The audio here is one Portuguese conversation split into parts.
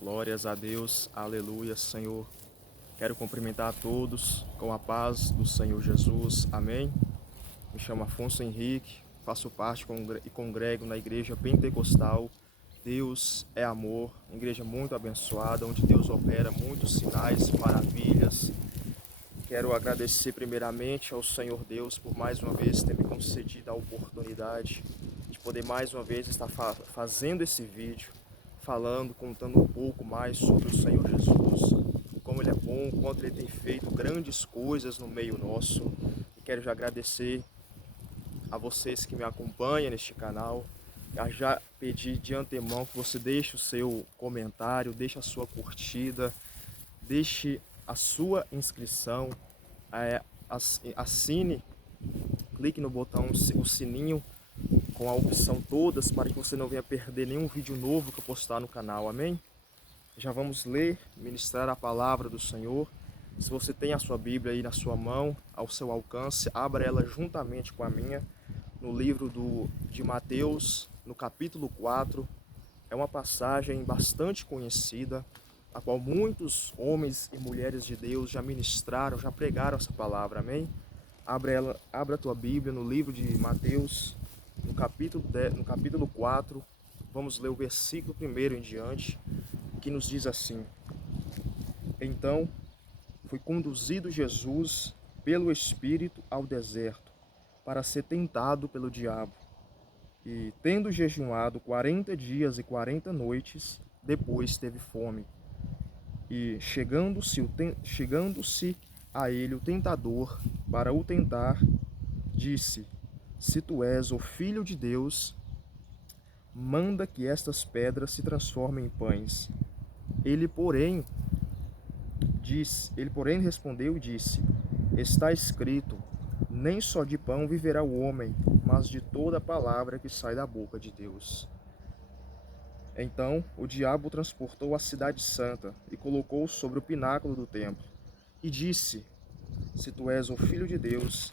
Glórias a Deus, aleluia, Senhor. Quero cumprimentar a todos com a paz do Senhor Jesus, amém. Me chamo Afonso Henrique, faço parte e congrego na Igreja Pentecostal. Deus é amor, uma igreja muito abençoada, onde Deus opera muitos sinais, maravilhas. Quero agradecer primeiramente ao Senhor Deus por mais uma vez ter me concedido a oportunidade de poder mais uma vez estar fazendo esse vídeo, falando, contando um pouco mais sobre o Senhor Jesus, como Ele é bom, quanto Ele tem feito grandes coisas no meio nosso. E quero já agradecer a vocês que me acompanham neste canal. Já pedi de antemão que você deixe o seu comentário, deixe a sua curtida, deixe a sua inscrição, assine, clique no botão, o sininho com a opção todas, para que você não venha perder nenhum vídeo novo que eu postar no canal, amém? Já vamos ler, ministrar a palavra do Senhor. Se você tem a sua Bíblia aí na sua mão, ao seu alcance, abra ela juntamente com a minha, no livro de Mateus, no capítulo 4. É uma passagem bastante conhecida, a qual muitos homens e mulheres de Deus já ministraram, já pregaram essa palavra, amém? Abra a tua Bíblia no livro de Mateus, no capítulo 4, vamos ler o versículo 1 em diante, que nos diz assim: Então foi conduzido Jesus pelo Espírito ao deserto, para ser tentado pelo diabo. E, tendo jejuado 40 dias e 40 noites, depois teve fome. E chegando-se a ele o tentador para o tentar, disse: Se tu és o Filho de Deus, manda que estas pedras se transformem em pães. Ele, porém, respondeu e disse: Está escrito: nem só de pão viverá o homem, mas de toda a palavra que sai da boca de Deus. Então o diabo o transportou à cidade santa e colocou-o sobre o pináculo do templo. E disse: Se tu és o Filho de Deus,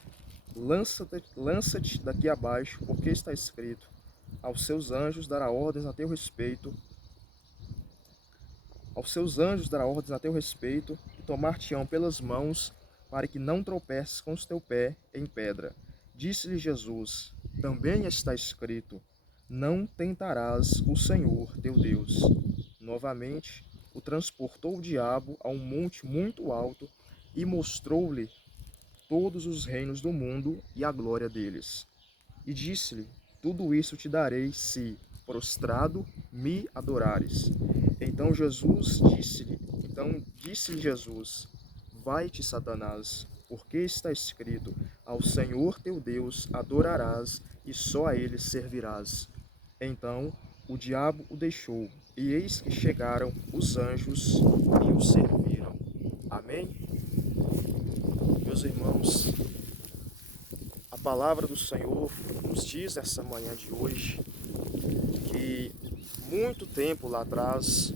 lança-te daqui abaixo, porque está escrito: aos seus anjos dará ordens a teu respeito, e tomar-te-ão pelas mãos, para que não tropeces com o teu pé em pedra. Disse-lhe Jesus: Também está escrito: Não tentarás o Senhor teu Deus. Novamente o transportou o diabo a um monte muito alto e mostrou-lhe todos os reinos do mundo e a glória deles. E disse-lhe: Tudo isso te darei se, prostrado, me adorares. Então disse-lhe Jesus: Vai-te, Satanás, porque está escrito: Ao Senhor teu Deus adorarás e só a ele servirás. Então o diabo o deixou, e eis que chegaram os anjos e o serviram. Amém? Meus irmãos, a palavra do Senhor nos diz nessa manhã de hoje que muito tempo lá atrás,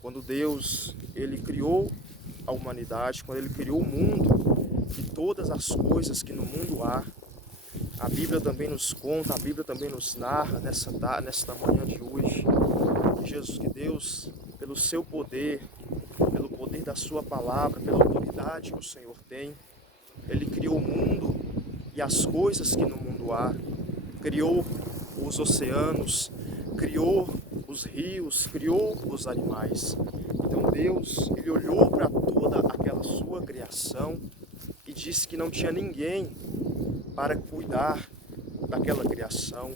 quando Deus ele criou a humanidade, quando Ele criou o mundo e todas as coisas que no mundo há, a Bíblia também nos conta, a Bíblia também nos narra nesta manhã de hoje, que Deus, pelo seu poder, pelo poder da sua palavra, pela autoridade que o Senhor tem, Ele criou o mundo e as coisas que no mundo há, criou os oceanos, criou os rios, criou os animais. Então Deus, Ele olhou para toda aquela sua criação e disse que não tinha ninguém para cuidar daquela criação.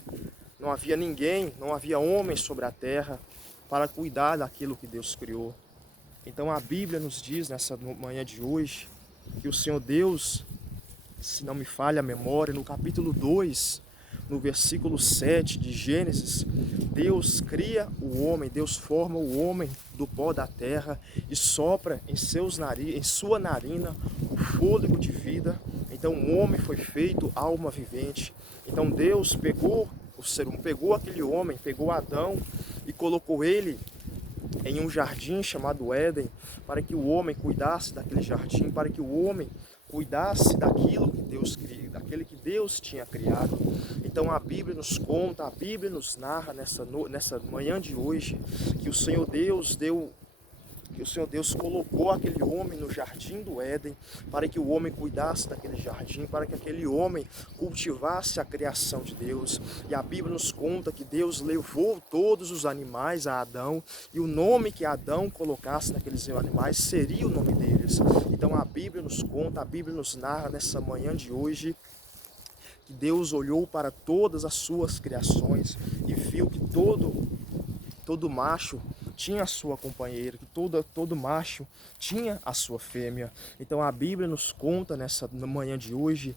Não havia ninguém, não havia homem sobre a terra para cuidar daquilo que Deus criou. Então a Bíblia nos diz nessa manhã de hoje que o Senhor Deus, se não me falha a memória, no capítulo 2, no versículo 7 de Gênesis, Deus cria o homem, Deus forma o homem do pó da terra e sopra em sua narina o fôlego de vida. Então o homem foi feito alma vivente. Então Deus pegou aquele homem, pegou Adão e colocou ele em um jardim chamado Éden, para que o homem cuidasse daquele jardim, para que o homem cuidasse daquilo que Deus criou, daquele que Deus tinha criado. Então a Bíblia nos conta, a Bíblia nos narra nessa manhã de hoje, que o Senhor Deus deu que o Senhor Deus colocou aquele homem no jardim do Éden, para que o homem cuidasse daquele jardim, para que aquele homem cultivasse a criação de Deus. E a Bíblia nos conta que Deus levou todos os animais a Adão, e o nome que Adão colocasse naqueles animais seria o nome deles. Então a Bíblia nos conta, a Bíblia nos narra nessa manhã de hoje, que Deus olhou para todas as suas criações e viu que todo macho tinha a sua companheira, que todo macho tinha a sua fêmea. Então a Bíblia nos conta nessa manhã de hoje,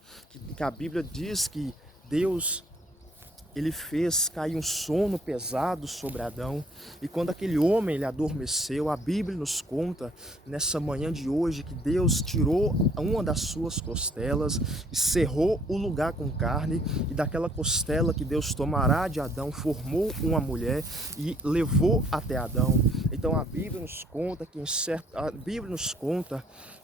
que a Bíblia diz que Deus, ele fez cair um sono pesado sobre Adão, e quando aquele homem ele adormeceu, a Bíblia nos conta nessa manhã de hoje que Deus tirou uma das suas costelas e cerrou o lugar com carne, e daquela costela que Deus tomará de Adão, formou uma mulher e levou até Adão. Então a Bíblia nos conta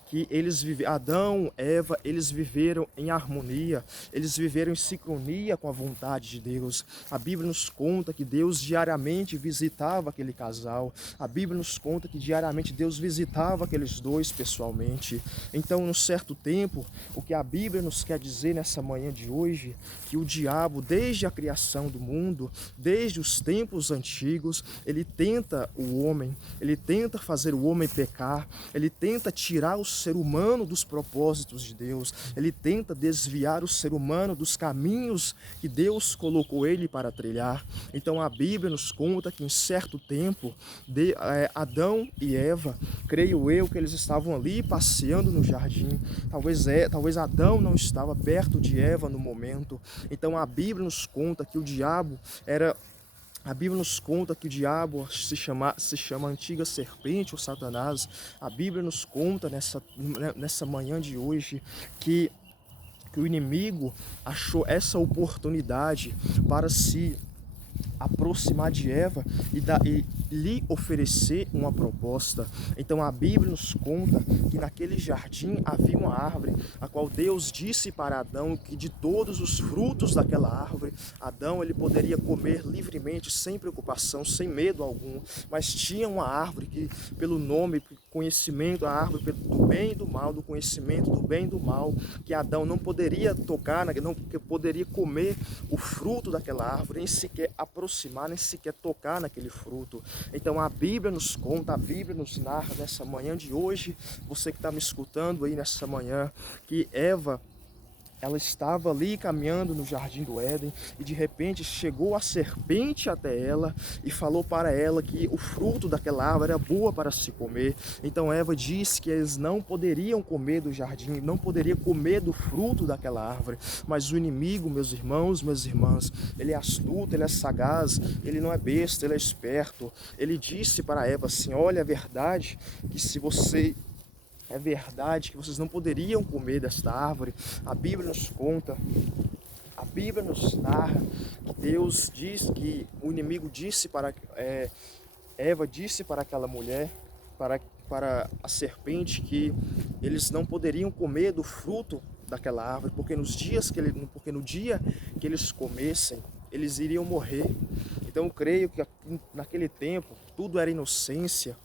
que Adão, Eva, eles viveram em harmonia, eles viveram em sincronia com a vontade de Deus. A Bíblia nos conta que Deus diariamente visitava aquele casal. A Bíblia nos conta que diariamente Deus visitava aqueles dois pessoalmente. Então, num certo tempo, o que a Bíblia nos quer dizer nessa manhã de hoje, que o diabo, desde a criação do mundo, desde os tempos antigos, ele tenta o homem, ele tenta fazer o homem pecar, ele tenta tirar o ser humano dos propósitos de Deus, ele tenta desviar o ser humano dos caminhos que Deus colocou ele para trilhar. Então a Bíblia nos conta que em certo tempo, Adão e Eva, creio eu que eles estavam ali passeando no jardim, talvez Adão não estava perto de Eva no momento. Então a Bíblia nos conta que o diabo se chama antiga serpente ou Satanás. A Bíblia nos conta nessa manhã de hoje que o inimigo achou essa oportunidade para se aproximar de Eva e lhe oferecer uma proposta. Então a Bíblia nos conta que naquele jardim havia uma árvore, a qual Deus disse para Adão que de todos os frutos daquela árvore, Adão ele poderia comer livremente, sem preocupação, sem medo algum. Mas tinha uma árvore que, pelo nome, conhecimento, a árvore do bem e do mal, do conhecimento do bem e do mal, que Adão não poderia tocar, não poderia comer o fruto daquela árvore, nem sequer aproximar, nem sequer tocar naquele fruto. Então a Bíblia nos conta, a Bíblia nos narra nessa manhã de hoje, você que está me escutando aí nessa manhã, que Eva, ela estava ali caminhando no jardim do Éden e de repente chegou a serpente até ela e falou para ela que o fruto daquela árvore era boa para se comer. Então Eva disse que eles não poderiam comer do jardim, não poderiam comer do fruto daquela árvore. Mas o inimigo, meus irmãos, minhas irmãs, ele é astuto, ele é sagaz, ele não é besta, ele é esperto. Ele disse para Eva assim: olha, é verdade que vocês não poderiam comer desta árvore. A Bíblia nos conta, a Bíblia nos narra que Deus diz que o inimigo disse Eva disse para aquela mulher, para a serpente, que eles não poderiam comer do fruto daquela árvore, porque no dia que eles comessem, eles iriam morrer. Então eu creio que naquele tempo tudo era inocência,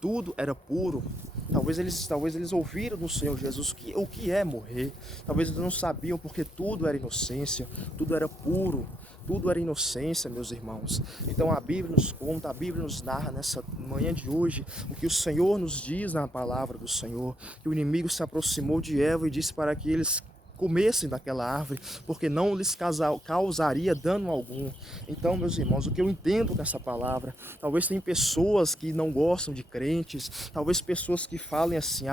tudo era puro. Talvez eles ouviram do Senhor Jesus o que é morrer. Talvez eles não sabiam, porque tudo era inocência, tudo era puro, tudo era inocência, meus irmãos. Então a Bíblia nos conta, a Bíblia nos narra nessa manhã de hoje o que o Senhor nos diz na palavra do Senhor, que o inimigo se aproximou de Eva e disse para que eles comessem daquela árvore, porque não lhes causaria dano algum. Então, meus irmãos, o que eu entendo dessa palavra, talvez tem pessoas que não gostam de crentes, talvez pessoas que falem assim: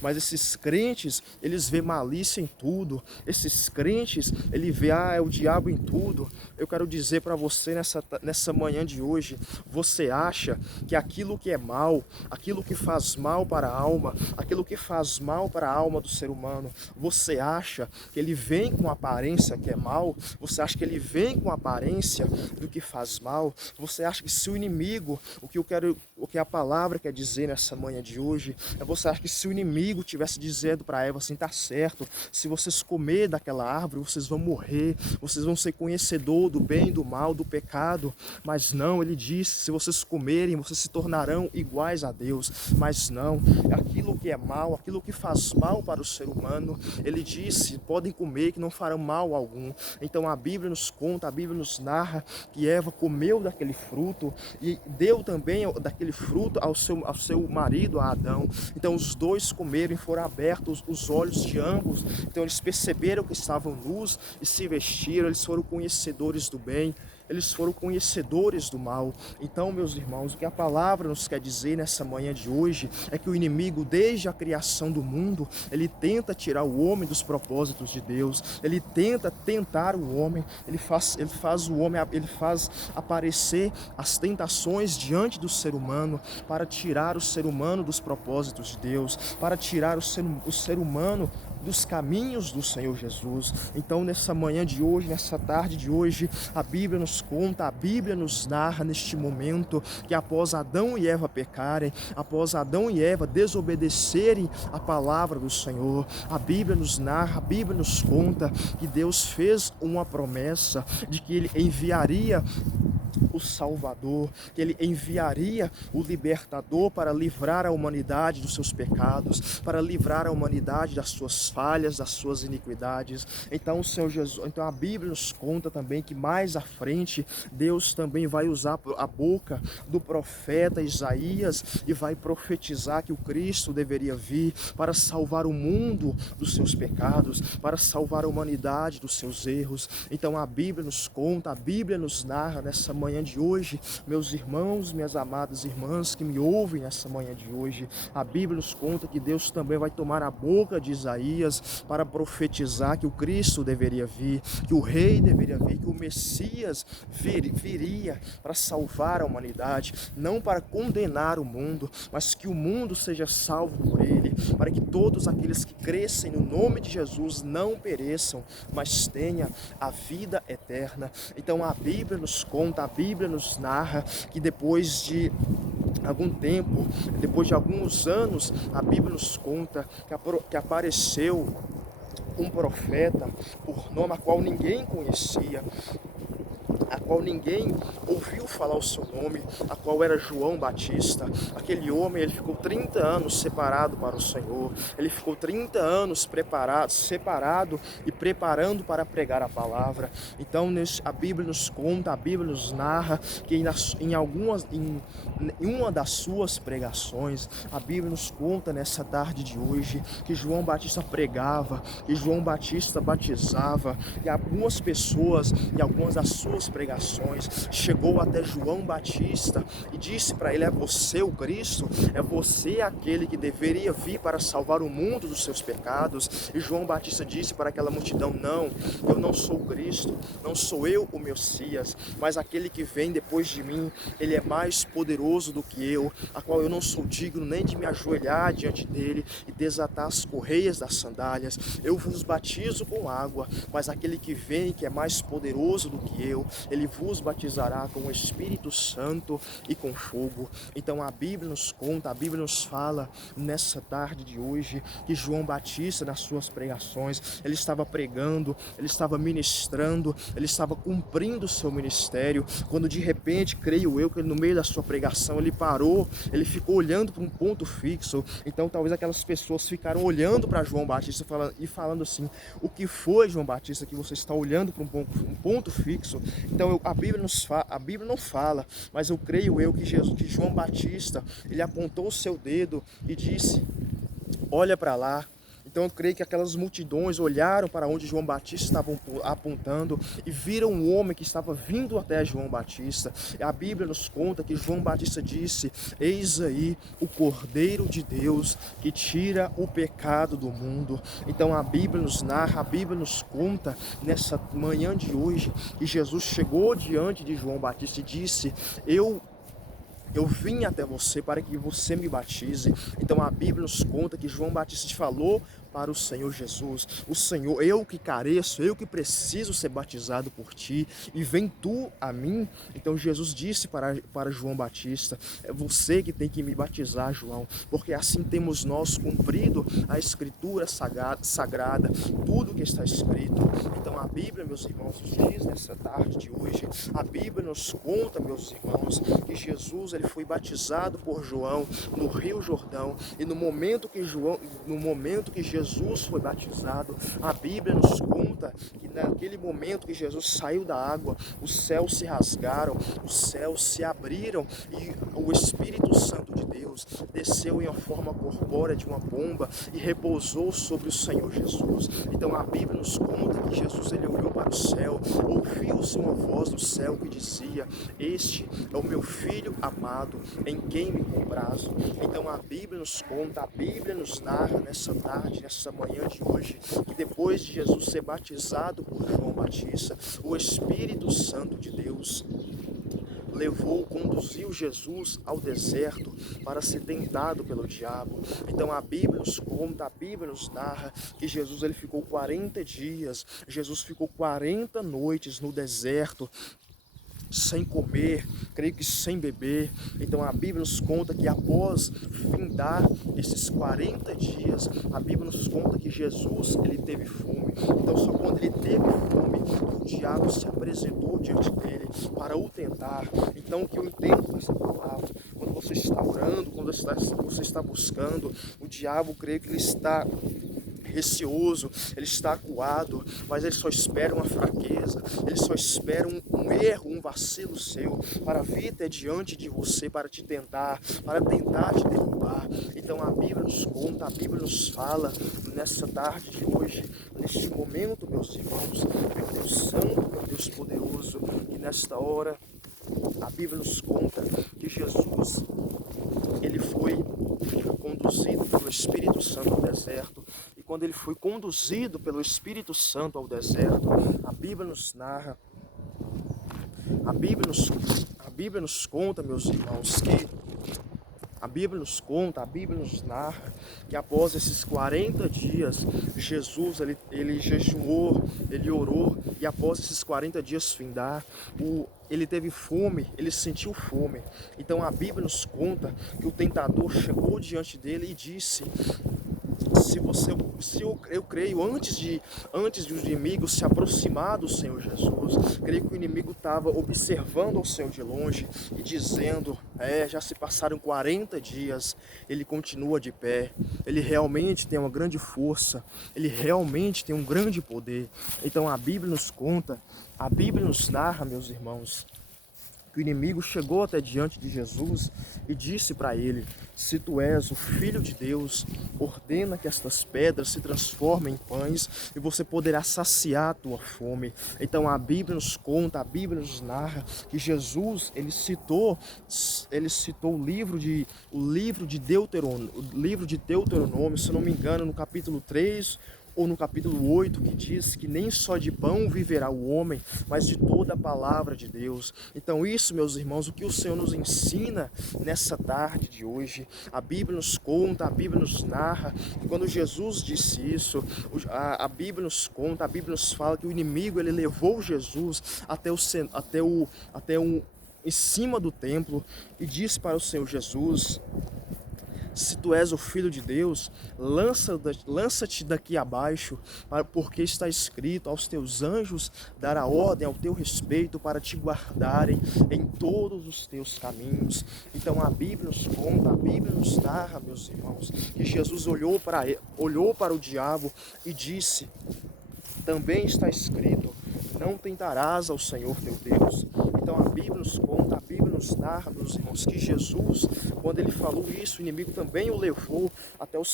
mas esses crentes, eles vê malícia em tudo, esses crentes, ele vê, é o diabo em tudo. Eu quero dizer para você nessa manhã de hoje, você acha que aquilo que é mal, aquilo que faz mal para a alma, aquilo que faz mal para a alma do ser humano, você acha acha que ele vem com aparência que é mal? Você acha que ele vem com aparência do que faz mal? Você acha que se o inimigo, o que a palavra quer dizer nessa manhã de hoje, você acha que se o inimigo tivesse dizendo para Eva assim, tá certo, se vocês comer daquela árvore, vocês vão morrer, vocês vão ser conhecedor do bem e do mal, do pecado, mas não, ele disse, se vocês comerem, vocês se tornarão iguais a Deus, mas não, aquilo que é mal, aquilo que faz mal para o ser humano, ele disse, podem comer que não farão mal algum. Então a Bíblia nos conta, a Bíblia nos narra que Eva comeu daquele fruto e deu também daquele fruto ao seu marido, a Adão. Então os dois comeram e foram abertos os olhos de ambos, então eles perceberam que estavam nus e se vestiram, eles foram conhecedores do bem, eles foram conhecedores do mal. Então, meus irmãos, o que a palavra nos quer dizer nessa manhã de hoje é que o inimigo, desde a criação do mundo, ele tenta tirar o homem dos propósitos de Deus, ele tenta tentar o homem, ele faz aparecer as tentações diante do ser humano para tirar o ser humano dos propósitos de Deus, para tirar o ser humano dos caminhos do Senhor Jesus. Então nessa manhã de hoje, nessa tarde de hoje, a Bíblia nos conta, a Bíblia nos narra neste momento que após Adão e Eva pecarem, após Adão e Eva desobedecerem a palavra do Senhor, a Bíblia nos narra, a Bíblia nos conta que Deus fez uma promessa de que Ele enviaria o Salvador, que Ele enviaria o Libertador para livrar a humanidade dos seus pecados, para livrar a humanidade das suas falhas, das suas iniquidades. Então o Senhor Jesus, então a Bíblia nos conta também que mais à frente Deus também vai usar a boca do profeta Isaías e vai profetizar que o Cristo deveria vir para salvar o mundo dos seus pecados, para salvar a humanidade dos seus erros. Então a Bíblia nos conta, a Bíblia nos narra nessa manhã de hoje, meus irmãos, minhas amadas irmãs que me ouvem nessa manhã de hoje, a Bíblia nos conta que Deus também vai tomar a boca de Isaías para profetizar que o Cristo deveria vir, que o Rei deveria vir, que o Messias viria para salvar a humanidade, não para condenar o mundo, mas que o mundo seja salvo por Ele, para que todos aqueles que crescem no nome de Jesus não pereçam, mas tenha a vida eterna. Então a Bíblia nos conta, a Bíblia nos narra que depois de algum tempo, depois de alguns anos, a Bíblia nos conta que apareceu um profeta por nome a qual ninguém conhecia, a qual ninguém ouviu falar o seu nome, a qual era João Batista. Aquele homem, ele ficou 30 anos separado para o Senhor, ele ficou 30 anos separado e preparando para pregar a palavra. Então a Bíblia nos conta, a Bíblia nos narra que em uma das suas pregações, a Bíblia nos conta nessa tarde de hoje que João Batista pregava, que João Batista batizava, e algumas pessoas, e algumas das suas pregações, chegou até João Batista e disse para ele: é você o Cristo? É você aquele que deveria vir para salvar o mundo dos seus pecados? E João Batista disse para aquela multidão: não, eu não sou o Cristo, não sou eu o Messias, mas aquele que vem depois de mim, ele é mais poderoso do que eu, a qual eu não sou digno nem de me ajoelhar diante dele e desatar as correias das sandálias. Eu vos batizo com água, mas aquele que vem, que é mais poderoso do que eu, ele vos batizará com o Espírito Santo e com fogo. Então a Bíblia nos conta, a Bíblia nos fala nessa tarde de hoje que João Batista, nas suas pregações, ele estava pregando, ele estava ministrando, ele estava cumprindo o seu ministério, quando de repente, creio eu, que no meio da sua pregação ele parou, ele ficou olhando para um ponto fixo. Então talvez aquelas pessoas ficaram olhando para João Batista falando assim: o que foi, João Batista, que você está olhando para um ponto fixo? Então a Bíblia não fala, mas eu creio eu que João Batista, ele apontou o seu dedo e disse: olha para lá. Então eu creio que aquelas multidões olharam para onde João Batista estava apontando e viram um homem que estava vindo até João Batista. E a Bíblia nos conta que João Batista disse: eis aí o Cordeiro de Deus que tira o pecado do mundo. Então a Bíblia nos narra, a Bíblia nos conta nessa manhã de hoje que Jesus chegou diante de João Batista e disse: eu vim até você para que você me batize. Então a Bíblia nos conta que João Batista falou para o Senhor Jesus. O Senhor, eu que careço, eu que preciso ser batizado por ti, e vem tu a mim. Então Jesus disse para João Batista: é você que tem que me batizar, João, porque assim temos nós cumprido a Escritura sagrada, tudo que está escrito. Então a Bíblia, meus irmãos, nos diz nessa tarde de hoje, a Bíblia nos conta, meus irmãos, que Jesus ele foi batizado por João no Rio Jordão, e no momento que Jesus foi batizado, a Bíblia nos conta que naquele momento que Jesus saiu da água, os céus se rasgaram, os céus se abriram, e o Espírito Santo de Deus desceu em uma forma corpórea de uma pomba e repousou sobre o Senhor Jesus. Então a Bíblia nos conta que Jesus ele olhou para o céu, ouviu-se uma voz do céu que dizia: este é o meu filho amado, em quem me comprazo. Então a Bíblia nos conta, a Bíblia nos narra nessa tarde, nessa manhã de hoje, que depois de Jesus ser batizado por João Batista, o Espírito Santo de Deus conduziu Jesus ao deserto para ser tentado pelo diabo. Então a Bíblia nos conta, a Bíblia nos narra que Jesus ele ficou 40 dias, Jesus ficou 40 noites no deserto, sem comer, creio que sem beber. Então a Bíblia nos conta que após findar esses 40 dias, a Bíblia nos conta que Jesus ele teve fome. Então só quando ele teve fome, o diabo se apresentou diante dele para o tentar. Então o que eu entendo dessa palavra, quando você está orando, quando você está buscando, o diabo, creio que ele está receoso, ele está acuado, mas ele só espera uma fraqueza, ele só espera um erro, um vacilo seu, para vir até diante de você, para te tentar te derrubar. Então a Bíblia nos conta, a Bíblia nos fala, nessa tarde de hoje, neste momento, meus irmãos, meu Deus Santo, meu Deus poderoso, e nesta hora, a Bíblia nos conta que Jesus, ele foi conduzido pelo Espírito Santo ao deserto. E quando ele foi conduzido pelo Espírito Santo ao deserto, a Bíblia nos narra, a Bíblia nos conta, meus irmãos, que a Bíblia nos narra que após esses 40 dias, Jesus ele jejuou, ele orou, e após esses 40 dias findar, ele teve fome, ele sentiu fome. Então a Bíblia nos conta que o tentador chegou diante dele e disse: eu creio, antes de o inimigo se aproximar do Senhor Jesus, creio que o inimigo estava observando ao Senhor de longe e dizendo: já se passaram 40 dias, ele continua de pé, ele realmente tem uma grande força, ele realmente tem um grande poder. Então a Bíblia nos conta, a Bíblia nos narra, meus irmãos, que o inimigo chegou até diante de Jesus e disse para ele: se tu és o Filho de Deus, ordena que estas pedras se transformem em pães e você poderá saciar a tua fome. Então a Bíblia nos conta, a Bíblia nos narra que Jesus, ele citou o livro de Deuteronômio, se não me engano, no capítulo 3 ou no capítulo 8, que diz que nem só de pão viverá o homem, mas de toda a palavra de Deus. Então isso, meus irmãos, o que o Senhor nos ensina nessa tarde de hoje, a Bíblia nos conta, a Bíblia nos narra, e quando Jesus disse isso, a Bíblia nos conta, a Bíblia nos fala que o inimigo, ele levou Jesus até em cima do templo e disse para o Senhor Jesus: se tu és o Filho de Deus, lança-te daqui abaixo, porque está escrito: aos teus anjos dará ordem ao teu respeito para te guardarem em todos os teus caminhos. Então a Bíblia nos conta, a Bíblia nos narra, meus irmãos, que Jesus olhou para o diabo e disse: também está escrito: não tentarás ao Senhor teu Deus. Então a Bíblia nos conta, a Bíblia nos narra, meus irmãos, que Jesus, quando ele falou isso, o inimigo também o levou até um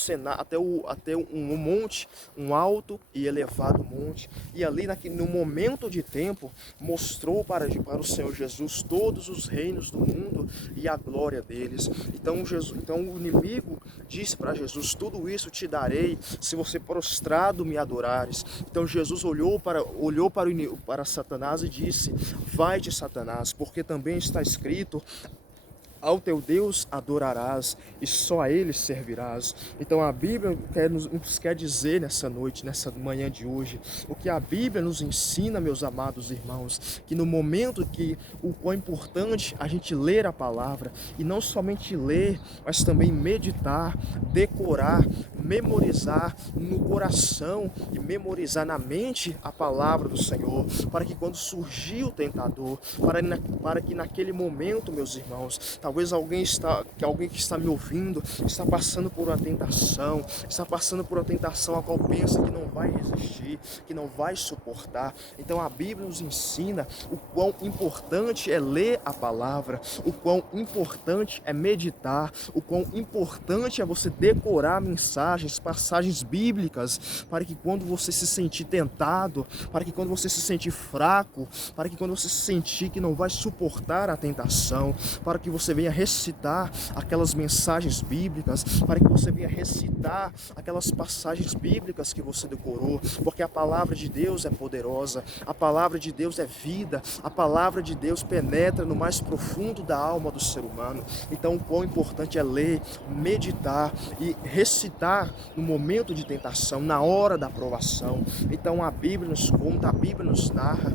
monte, um alto e elevado monte, e ali no momento de tempo mostrou para o Senhor Jesus todos os reinos do mundo e a glória deles. Então o inimigo disse para Jesus: tudo isso te darei se você prostrado me adorares. Então Jesus olhou para Satanás e disse: vai-te, Satanás, porque também está escrito: Ao teu Deus adorarás e só a Ele servirás. Então a Bíblia nos quer dizer nessa noite, nessa manhã de hoje, o que a Bíblia nos ensina, meus amados irmãos, que no momento que o quão importante a gente ler a palavra, e não somente ler, mas também meditar, decorar, memorizar no coração e memorizar na mente a palavra do Senhor, para que quando surgir o tentador, para que naquele momento, meus irmãos, talvez alguém que está me ouvindo, está passando por uma tentação, está passando por uma tentação a qual pensa que não vai resistir, que não vai suportar. Então a Bíblia nos ensina o quão importante é ler a palavra, o quão importante é meditar, o quão importante é você decorar mensagens, passagens bíblicas, para que quando você se sentir tentado, para que quando você se sentir fraco, para que quando você se sentir que não vai suportar a tentação, para que você venha recitar aquelas mensagens bíblicas, para que você venha recitar aquelas passagens bíblicas que você decorou, porque a palavra de Deus é poderosa, a palavra de Deus é vida, a palavra de Deus penetra no mais profundo da alma do ser humano. Então o quão importante é ler, meditar e recitar no momento de tentação, na hora da provação. Então a Bíblia nos conta, a Bíblia nos narra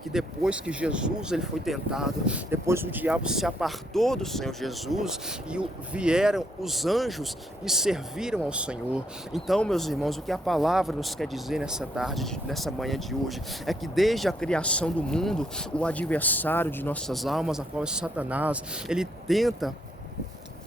que depois que Jesus ele foi tentado, depois o diabo se apartou do Senhor Jesus e vieram os anjos e serviram ao Senhor. Então, meus irmãos, o que a palavra nos quer dizer nessa tarde, nessa manhã de hoje, é que desde a criação do mundo, o adversário de nossas almas, a qual é Satanás, ele tenta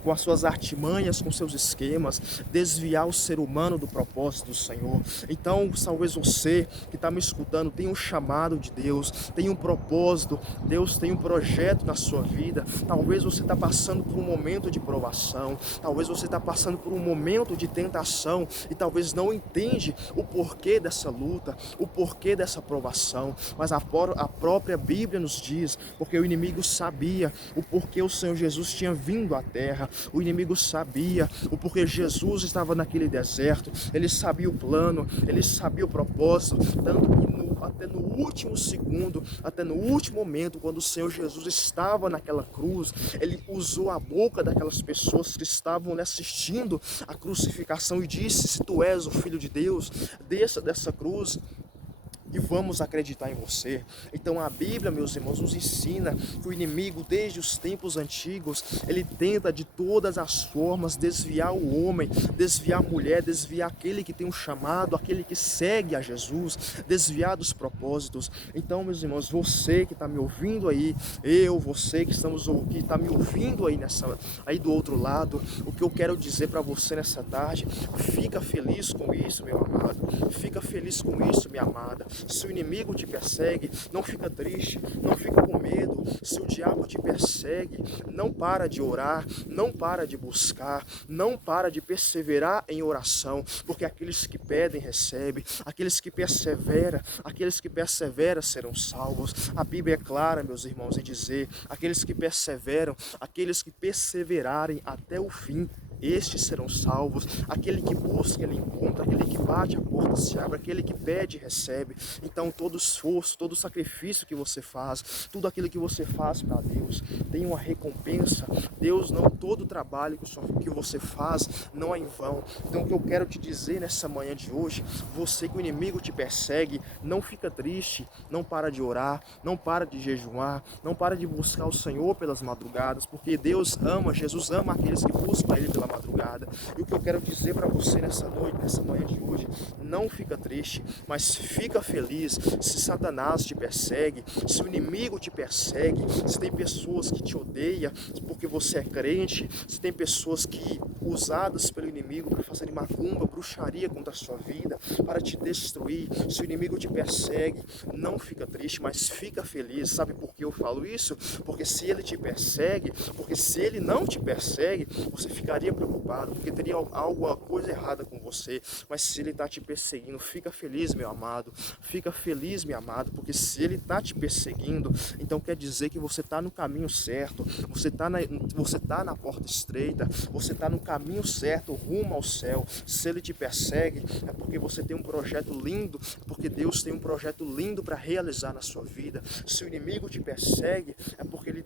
com as suas artimanhas, com seus esquemas, desviar o ser humano do propósito do Senhor. Então, talvez você que está me escutando tem um chamado de Deus, tem um propósito, Deus tem um projeto na sua vida. Talvez você está passando por um momento de provação, talvez você está passando por um momento de tentação e talvez não entende o porquê dessa luta, o porquê dessa provação, mas a própria Bíblia nos diz, porque o inimigo sabia o porquê o Senhor Jesus tinha vindo à terra. O inimigo sabia o porquê Jesus estava naquele deserto, ele sabia o plano, ele sabia o propósito, tanto que até no último segundo, até no último momento, quando o Senhor Jesus estava naquela cruz, ele usou a boca daquelas pessoas que estavam assistindo a crucificação e disse: se tu és o Filho de Deus, desça dessa cruz e vamos acreditar em você. Então a Bíblia, meus irmãos, nos ensina que o inimigo, desde os tempos antigos, ele tenta de todas as formas desviar o homem, desviar a mulher, desviar aquele que tem um chamado, aquele que segue a Jesus, desviar dos propósitos. Então, meus irmãos, você que está me ouvindo aí, você que está me ouvindo aí do outro lado, o que eu quero dizer para você nessa tarde: fica feliz com isso, meu amado, fica feliz com isso, minha amada. Se o inimigo te persegue, não fica triste, não fica com medo. Se o diabo te persegue, não para de orar, não para de buscar, não para de perseverar em oração, porque aqueles que pedem recebem, aqueles que perseveram serão salvos. A Bíblia é clara, meus irmãos, em dizer: aqueles que perseveram, aqueles que perseverarem até o fim, estes serão salvos. Aquele que busca, ele encontra. Aquele que bate, a porta se abre. Aquele que pede, recebe. Então todo esforço, todo sacrifício que você faz, tudo aquilo que você faz para Deus, tem uma recompensa. Deus não, todo o trabalho que você faz não é em vão. Então o que eu quero te dizer nessa manhã de hoje: você que o inimigo te persegue, não fica triste, não para de orar, não para de jejuar, não para de buscar o Senhor pelas madrugadas, porque Deus ama, Jesus ama aqueles que buscam Ele pela madrugada. E o que eu quero dizer para você nessa noite, nessa manhã de hoje: não fica triste, mas fica feliz. Se Satanás te persegue, se o inimigo te persegue, se tem pessoas que te odeiam porque você é crente, se tem pessoas que usadas pelo inimigo para fazerem macumba, bruxaria contra a sua vida, para te destruir, se o inimigo te persegue, não fica triste, mas fica feliz. Sabe por que eu falo isso? Porque se ele te persegue, porque se ele não te persegue, você ficaria preocupado, porque teria alguma coisa errada com você. Mas se ele está te perseguindo, fica feliz, meu amado, fica feliz, minha amada, porque se ele está te perseguindo, então quer dizer que você está no caminho certo, você está na porta estreita, você está no caminho certo, rumo ao céu. Se ele te persegue, é porque você tem um projeto lindo, porque Deus tem um projeto lindo para realizar na sua vida. Se o inimigo te persegue, é porque ele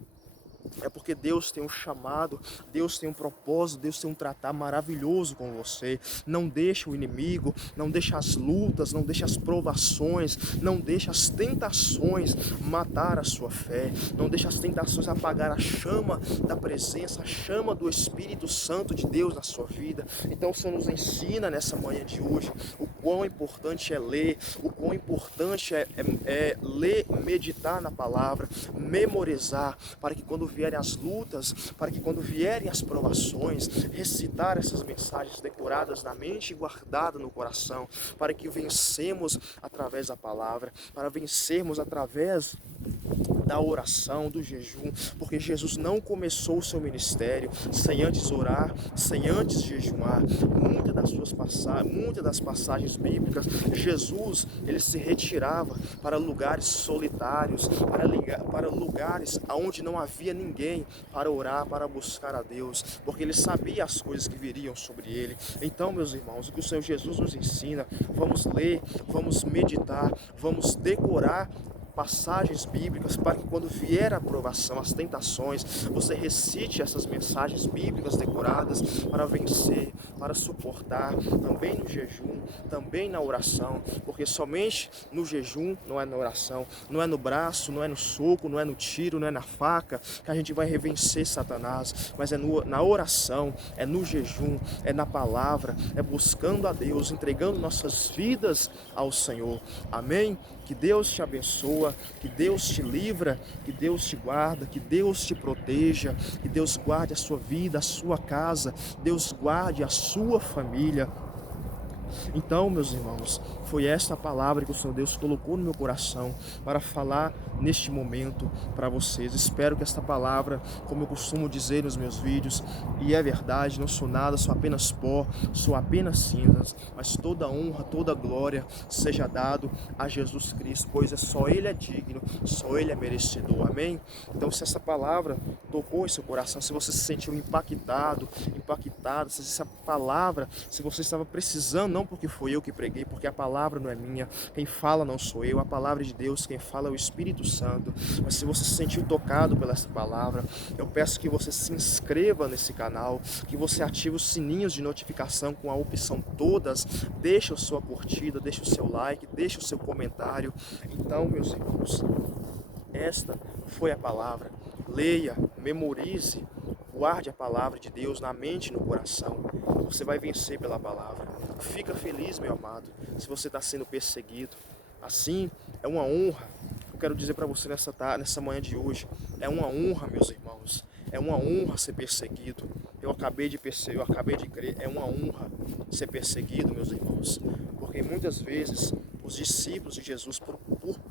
É porque Deus tem um chamado, Deus tem um propósito, Deus tem um tratar maravilhoso com você. Não deixa o inimigo, não deixa as lutas, não deixa as provações, não deixa as tentações matar a sua fé, não deixa as tentações apagar a chama da presença, a chama do Espírito Santo de Deus na sua vida. Então o Senhor nos ensina nessa manhã de hoje o quão importante é ler, o quão importante é ler, meditar na palavra, memorizar, para que quando vierem as lutas, para que quando vierem as provações, recitar essas mensagens decoradas na mente e guardadas no coração, para que vencemos através da palavra, para vencermos através da oração, do jejum, porque Jesus não começou o seu ministério sem antes orar, sem antes jejuar. Muitas das passagens bíblicas, Jesus, ele se retirava para lugares solitários, para lugares onde não havia ninguém, para orar, para buscar a Deus, porque ele sabia as coisas que viriam sobre ele. Então, meus irmãos, o que o Senhor Jesus nos ensina, vamos ler, vamos meditar, vamos decorar passagens bíblicas, para que quando vier a provação, as tentações, você recite essas mensagens bíblicas decoradas para vencer, para suportar, também no jejum, também na oração, porque somente no jejum, não é na oração, não é no braço, não é no soco, não é no tiro, não é na faca que a gente vai vencer Satanás, mas é na oração, é no jejum, é na palavra, é buscando a Deus, entregando nossas vidas ao Senhor. Amém? Que Deus te abençoe, que Deus te livra, que Deus te guarda, que Deus te proteja, que Deus guarde a sua vida, a sua casa, Deus guarde a sua família. Então, meus irmãos, foi esta a palavra que o Senhor Deus colocou no meu coração para falar neste momento para vocês. Espero que esta palavra, como eu costumo dizer nos meus vídeos, e é verdade, não sou nada, sou apenas pó, sou apenas cinzas, mas toda honra, toda glória seja dado a Jesus Cristo, pois só Ele é digno, só Ele é merecedor. Amém? Então, se essa palavra tocou em seu coração, se você se sentiu impactado, se essa palavra, se você estava precisando, não porque foi eu que preguei, porque a palavra não é minha, quem fala não sou eu, a palavra de Deus, quem fala é o Espírito Santo. Mas se você se sentiu tocado pela essa palavra, eu peço que você se inscreva nesse canal, que você ative os sininhos de notificação com a opção todas, deixe a sua curtida, deixe o seu like, deixe o seu comentário. Então, meus irmãos, esta foi a palavra. Leia, memorize, guarde a palavra de Deus na mente e no coração. Você vai vencer pela palavra. Fica feliz, meu amado, se você está sendo perseguido. Assim, é uma honra. Eu quero dizer para você nessa manhã de hoje, é uma honra, meus irmãos. É uma honra ser perseguido. Eu acabei de crer, é uma honra ser perseguido, meus irmãos. Porque muitas vezes os discípulos de Jesus, por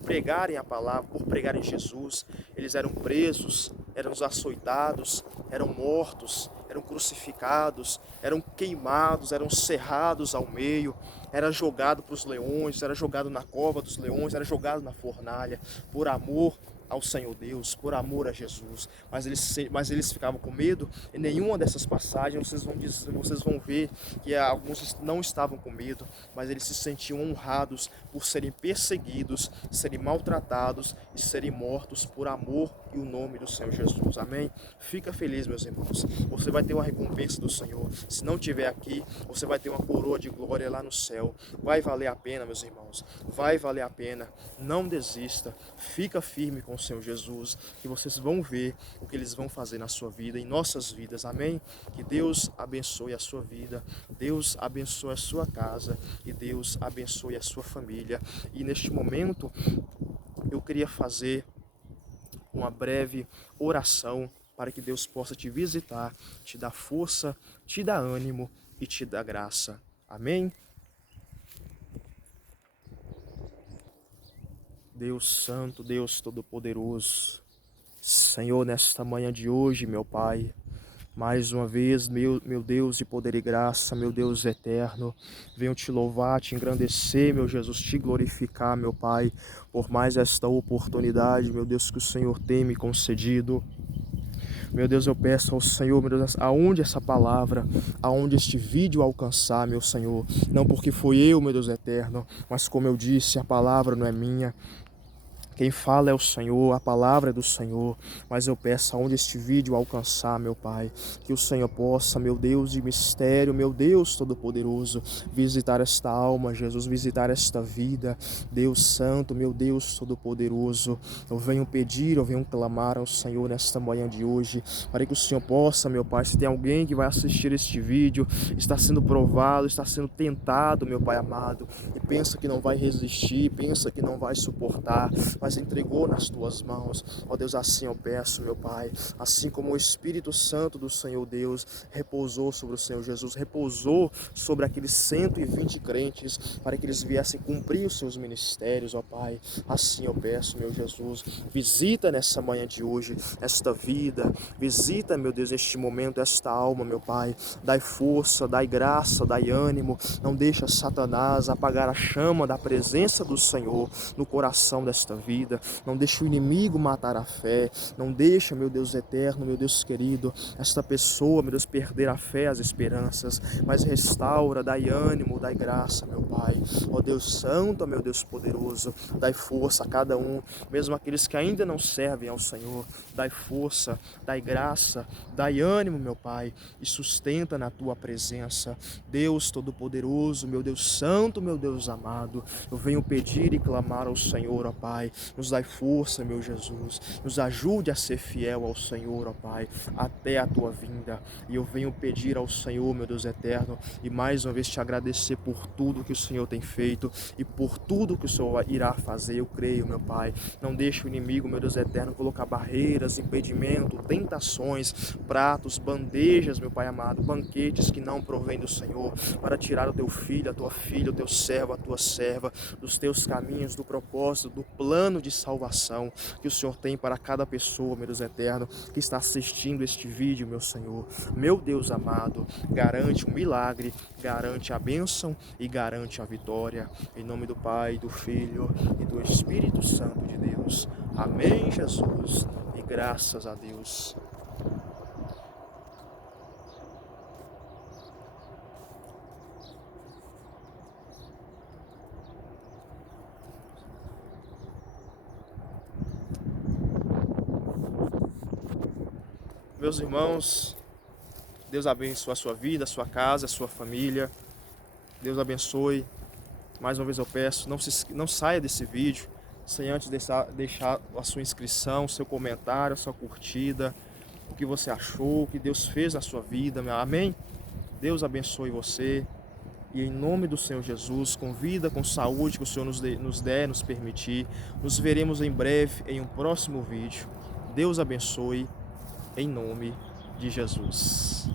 pregarem a palavra, por pregarem Jesus, eles eram presos, eram açoitados, eram mortos, eram crucificados, eram queimados, eram cerrados ao meio, era jogado para os leões, era jogado na cova dos leões, era jogado na fornalha, por amor ao Senhor Deus, por amor a Jesus. Mas eles ficavam com medo. Em nenhuma dessas passagens vocês vão ver que alguns não estavam com medo, mas eles se sentiam honrados por serem perseguidos, serem maltratados e serem mortos por amor e o nome do Senhor Jesus. Amém? Fica feliz, meus irmãos. Você vai ter uma recompensa do Senhor. Se não estiver aqui, você vai ter uma coroa de glória lá no céu. Vai valer a pena, meus irmãos. Vai valer a pena. Não desista. Fica firme com o Senhor Jesus, que vocês vão ver o que eles vão fazer na sua vida, em nossas vidas. Amém? Que Deus abençoe a sua vida, Deus abençoe a sua casa e Deus abençoe a sua família. E neste momento eu queria fazer uma breve oração para que Deus possa te visitar, te dar força, te dar ânimo e te dar graça. Amém? Deus Santo, Deus Todo-Poderoso, Senhor, nesta manhã de hoje, meu Pai, mais uma vez, meu Deus de poder e graça, meu Deus eterno, venho te louvar, te engrandecer, meu Jesus, te glorificar, meu Pai, por mais esta oportunidade, meu Deus, que o Senhor tem me concedido. Meu Deus, eu peço ao Senhor, meu Deus, aonde essa palavra, aonde este vídeo alcançar, meu Senhor, não porque foi eu, meu Deus eterno, mas como eu disse, a palavra não é minha. Quem fala é o Senhor, a palavra é do Senhor, mas eu peço aonde este vídeo alcançar, meu Pai, que o Senhor possa, meu Deus de mistério, meu Deus Todo-Poderoso, visitar esta alma, Jesus, visitar esta vida, Deus Santo, meu Deus Todo-Poderoso. Eu venho pedir, eu venho clamar ao Senhor nesta manhã de hoje, para que o Senhor possa, meu Pai, se tem alguém que vai assistir este vídeo, está sendo provado, está sendo tentado, meu Pai amado, e pensa que não vai resistir, pensa que não vai suportar, mas entregou nas tuas mãos. Ó Deus, assim eu peço, meu Pai, assim como o Espírito Santo do Senhor Deus repousou sobre o Senhor Jesus, repousou sobre aqueles 120 crentes, para que eles viessem cumprir os seus ministérios, ó Pai. Assim eu peço, meu Jesus, visita nessa manhã de hoje esta vida, visita, meu Deus, neste momento esta alma, meu Pai. Dai força, dai graça, dai ânimo, não deixa Satanás apagar a chama da presença do Senhor no coração desta vida, não deixa o inimigo matar a fé, não deixa, meu Deus eterno, meu Deus querido, esta pessoa, meu Deus, perder a fé, as esperanças, mas restaura, dai ânimo, dai graça, meu Pai. Ó Deus Santo, meu Deus poderoso, dai força a cada um, mesmo aqueles que ainda não servem ao Senhor, dai força, dai graça, dai ânimo, meu Pai, e sustenta na tua presença. Deus Todo-Poderoso, meu Deus Santo, meu Deus amado, eu venho pedir e clamar ao Senhor, ó Pai, nos dai força, meu Jesus, nos ajude a ser fiel ao Senhor, ó Pai, até a tua vinda. E eu venho pedir ao Senhor, meu Deus eterno, e mais uma vez te agradecer por tudo que o Senhor tem feito e por tudo que o Senhor irá fazer. Eu creio, meu Pai, não deixe o inimigo, meu Deus eterno, colocar barreiras, impedimento, tentações, pratos, bandejas, meu Pai amado, banquetes que não provém do Senhor, para tirar o teu filho, a tua filha, o teu servo, a tua serva, dos teus caminhos, do propósito, do plano de salvação que o Senhor tem para cada pessoa, meu Deus eterno, que está assistindo este vídeo, meu Senhor. Meu Deus amado, garante um milagre, garante a bênção e garante a vitória. Em nome do Pai, do Filho e do Espírito Santo de Deus. Amém, Jesus, e graças a Deus. Meus irmãos, Deus abençoe a sua vida, a sua casa, a sua família. Deus abençoe. Mais uma vez eu peço, não saia desse vídeo sem antes deixar a sua inscrição, o seu comentário, a sua curtida, o que você achou, o que Deus fez na sua vida. Amém? Deus abençoe você. E em nome do Senhor Jesus, com vida, com saúde, que o Senhor nos permitir. Nos veremos em breve em um próximo vídeo. Deus abençoe. Em nome de Jesus.